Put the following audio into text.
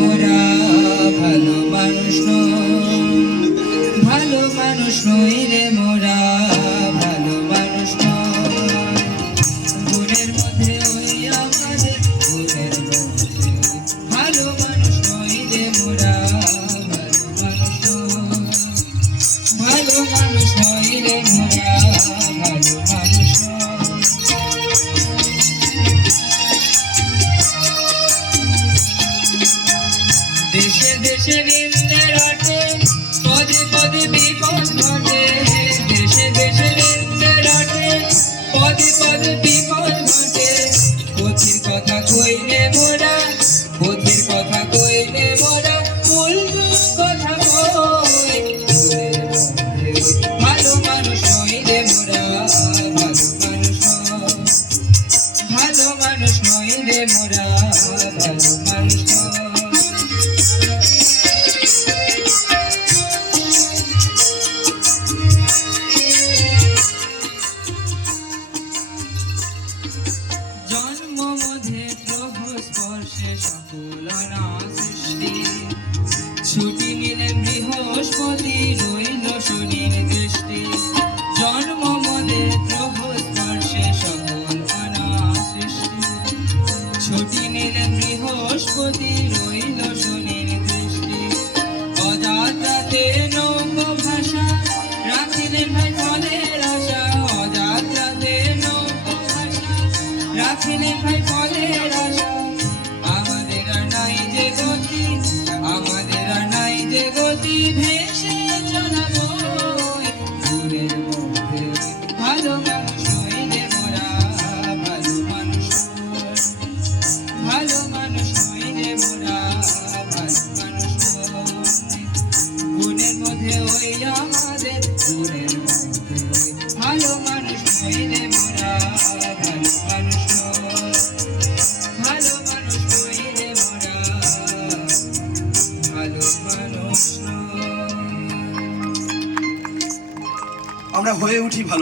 মোরা ভালো মানুষ নই, ভালো মানুষ নই রে মোরা ভালো মানুষ নই। গুণের মধ্যে ওই আমাদের গুণের মধ্যে ভালো মানুষ নই রে মোরা ভালো মানুষ নই, ভালো মানুষ নই রে মোরা ভালো মানুষ নই। দেশে দেশে নিন্দে রাটে পদে পদে বিপদ ঘটে, দেশে দেশে নিন্দে রাটে পদে পদে বিপদ ঘটে। পথির কথা কইলে মোরা, পথির কথা কইলে মোরা উল্টো কথা কই। ভালো মানুষ নই রে মোরা ভালো মানুষ নই, ভালো মানুষ নই রে মোরা ভালো মানুষ নই। জন্ম মধ্যে প্রভু স্পর্শে সকল সৃষ্টি, ছুটি নিলেন বৃহস্পতি রইল শনির দৃষ্টি। জন্ম মধ্যে প্রভু স্পর্শে সকল সৃষ্টি, ছুটি নিলেন বৃহস্পতি রইল শনির দৃষ্টি। অযাত্রাতে নৌকো ভাষা রাখিলেন ভাই ফলের আশা, অযাত্রাতে নৌকো ভাষা রাখিলেন ভাই ফলের আশা। আমাদের আর নাই যে গতি, আমাদের আর নাই যে গতি, ভেসে চলাবো গুণের মধ্যে ভালো মানুষ নই রে মোরা ভালো মানুষ নই, ভালো মানুষ নই রে মোরা ভালো মানুষ নই। গুণের মধ্যে ওই আমাদের গুণের মধ্যে ভালো মানুষ নই রে মোরা ভালো মানুষ নই, ভালো মানুষ নই রে মোরা ভালো মানুষ নই। আমরা হয়ে উঠি ভালো